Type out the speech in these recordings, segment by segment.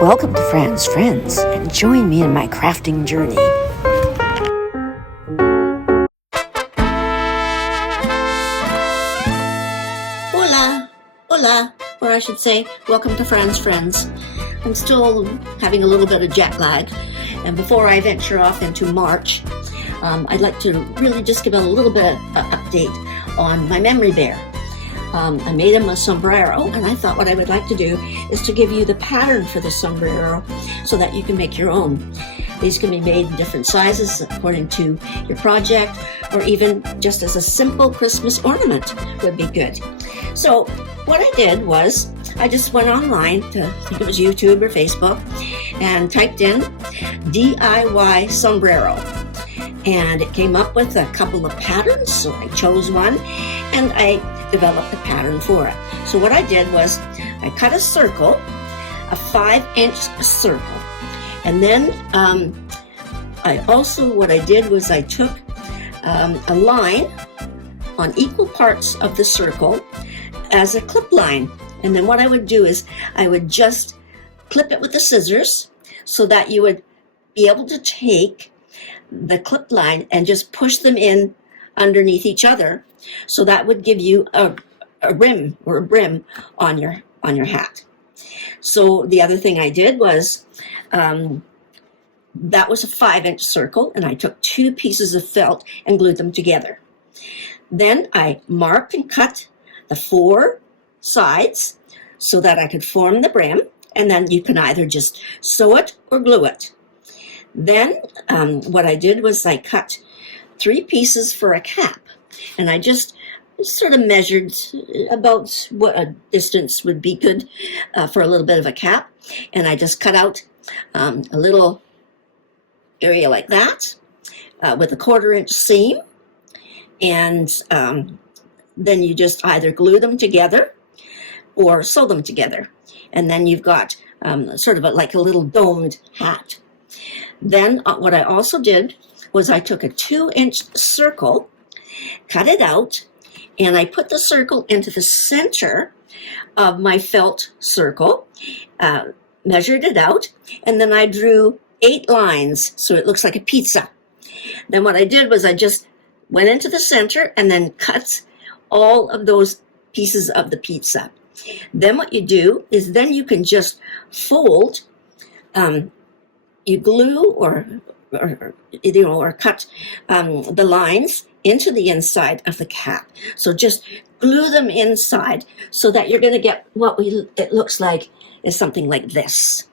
Welcome to Fran's Friends, and join me in my crafting journey. Hola, or I should say, welcome to Fran's Friends. I'm still having a little bit of jet lag, and before I venture off into March, I'd like to really just give a little bit of an update on my memory bear. I made him a sombrero, and I thought what I would like to do is to give you the pattern for the sombrero so that you can make your own. These can be made in different sizes according to your project, or even just as a simple Christmas ornament would be good. So what I did was I just went online to, I think it was YouTube or Facebook, and typed in DIY sombrero. And it came up with a couple of patterns, so I chose one, and I developed a pattern for it. So what I did was I cut a circle, a 5-inch circle, and then what I did was I took a line on equal parts of the circle as a clip line. And then what I would do is I would just clip it with the scissors so that you would be able to take the clip line and just push them in underneath each other. So that would give you a rim or a brim on your hat. So the other thing I did was that was a 5-inch circle, and I took 2 pieces of felt and glued them together. Then I marked and cut the 4 sides so that I could form the brim, and then you can either just sew it or glue it. Then what I did was I cut 3 pieces for a cap, and I just sort of measured about what a distance would be good for a little bit of a cap, and I just cut out a little area like that with a 1/4-inch seam, and then you just either glue them together or sew them together, and then you've got sort of like a little domed hat. Then what I also did was I took a 2-inch circle, cut it out, and I put the circle into the center of my felt circle, measured it out, and then I drew 8 lines so it looks like a pizza. Then what I did was I just went into the center and then cut all of those pieces of the pizza. Then what you do is then you can just fold, you glue or cut the lines into the inside of the cap. So just glue them inside so that you're going to get it looks like is something like this.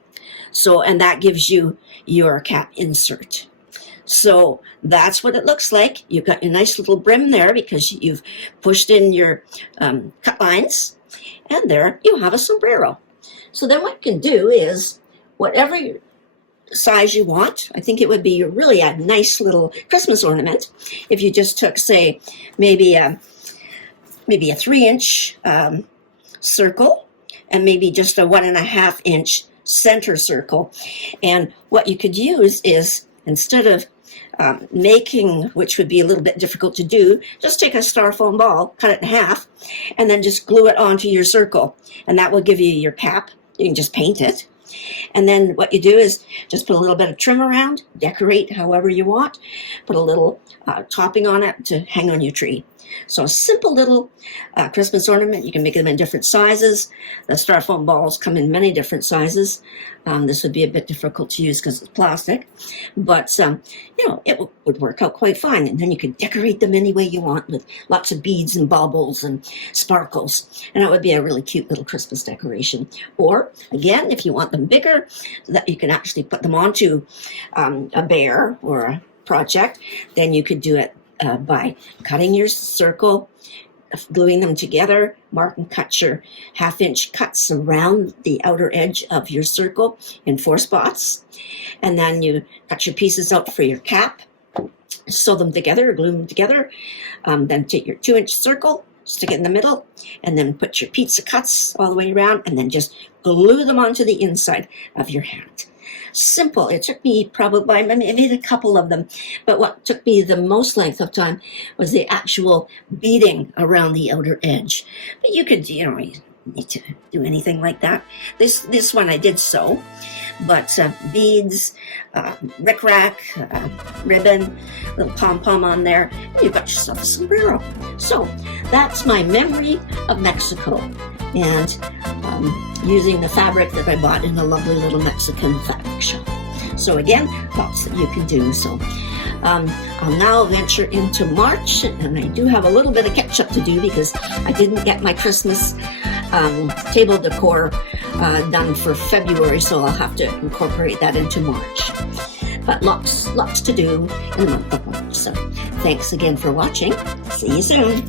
So, and that gives you your cap insert. So that's what it looks like. You've got your nice little brim there because you've pushed in your cut lines, and there you have a sombrero. So then what you can do is whatever size you want. I think it would be really a nice little Christmas ornament if you just took, say, maybe a 3-inch circle and maybe just a 1.5-inch center circle. And what you could use is, instead of making, which would be a little bit difficult to do, just take a styrofoam ball, cut it in half, and then just glue it onto your circle. And that will give you your cap. You can just paint it. And then what you do is just put a little bit of trim around, decorate however you want, put a little topping on it to hang on your tree. So a simple little Christmas ornament. You can make them in different sizes. The styrofoam balls come in many different sizes. This would be a bit difficult to use because it's plastic, but it would work out quite fine. And then you could decorate them any way you want with lots of beads and baubles and sparkles, and it would be a really cute little Christmas decoration. Or again, if you want them bigger, that you can actually put them onto a bear or a project, then you could do it by cutting your circle, gluing them together, mark and cut your 1/2-inch cuts around the outer edge of your circle in 4 spots. And then you cut your pieces out for your cap, sew them together, glue them together. Then take your 2-inch circle, stick it in the middle, and then put your pizza cuts all the way around, and then just glue them onto the inside of your hat. Simple. It took me probably, I made a couple of them, but what took me the most length of time was the actual beading around the outer edge. But you could, need to do anything like that. This one I did sew, but beads, rickrack, ribbon, little pom-pom on there, and you've got yourself a sombrero. So that's my memory of Mexico, and using the fabric that I bought in a lovely little Mexican fabric shop. So again, lots that you can do. So I'll now venture into March, and I do have a little bit of catch up to do because I didn't get my Christmas table decor done for February, so I'll have to incorporate that into March. But lots to do in the month of March. So thanks again for watching. See you soon.